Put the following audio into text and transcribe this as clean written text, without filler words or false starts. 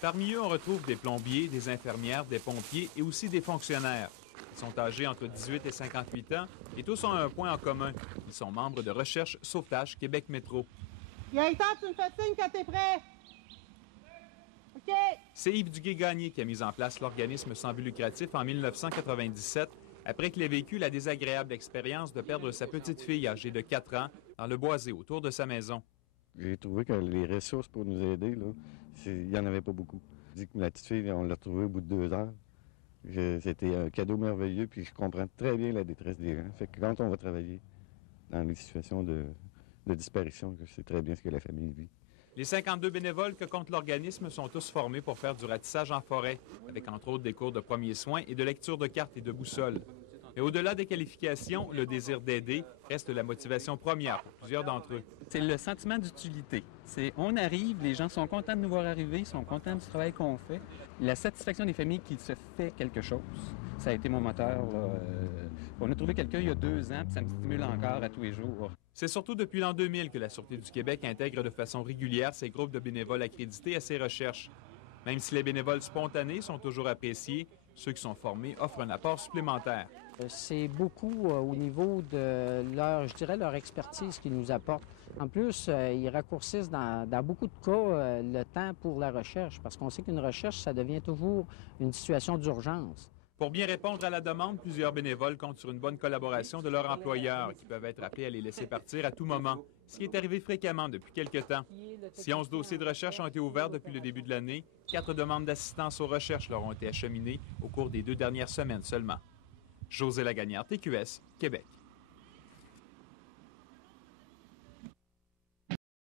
Parmi eux, on retrouve des plombiers, des infirmières, des pompiers et aussi des fonctionnaires. Ils sont âgés entre 18 et 58 ans et tous ont un point en commun. Ils sont membres de Recherche Sauvetage Québec Métro. Gaëtan, tu me fais signe quand t'es prêt. OK. C'est Yves Duguay-Gagné qui a mis en place l'organisme sans but lucratif en 1997, après qu'il ait vécu la désagréable expérience de perdre sa petite fille âgée de 4 ans dans le boisé autour de sa maison. J'ai trouvé que les ressources pour nous aider, là, il n'y en avait pas beaucoup. Je dis que la petite fille, on l'a retrouvée au bout de 2 heures. C'était un cadeau merveilleux, puis je comprends très bien la détresse des gens. Fait que quand on va travailler dans les situations de disparition, je sais très bien ce que la famille vit. Les 52 bénévoles que compte l'organisme sont tous formés pour faire du ratissage en forêt, avec entre autres des cours de premiers soins et de lecture de cartes et de boussoles. Mais au-delà des qualifications, le désir d'aider reste la motivation première pour plusieurs d'entre eux. C'est le sentiment d'utilité. On arrive, les gens sont contents de nous voir arriver, sont contents du travail qu'on fait. La satisfaction des familles qui se fait quelque chose, ça a été mon moteur. On a trouvé quelqu'un il y a 2 ans, puis ça me stimule encore à tous les jours. C'est surtout depuis l'an 2000 que la Sûreté du Québec intègre de façon régulière ces groupes de bénévoles accrédités à ses recherches. Même si les bénévoles spontanés sont toujours appréciés, ceux qui sont formés offrent un apport supplémentaire. C'est beaucoup au niveau de leur expertise qu'ils nous apportent. En plus, ils raccourcissent dans beaucoup de cas le temps pour la recherche, parce qu'on sait qu'une recherche, ça devient toujours une situation d'urgence. Pour bien répondre à la demande, plusieurs bénévoles comptent sur une bonne collaboration de leurs employeurs, qui peuvent être appelés à les laisser partir à tout moment, ce qui est arrivé fréquemment depuis quelque temps. Si 11 dossiers de recherche ont été ouverts depuis le début de l'année, 4 demandes d'assistance aux recherches leur ont été acheminées au cours des 2 dernières semaines seulement. José Lagagnard, TQS, Québec.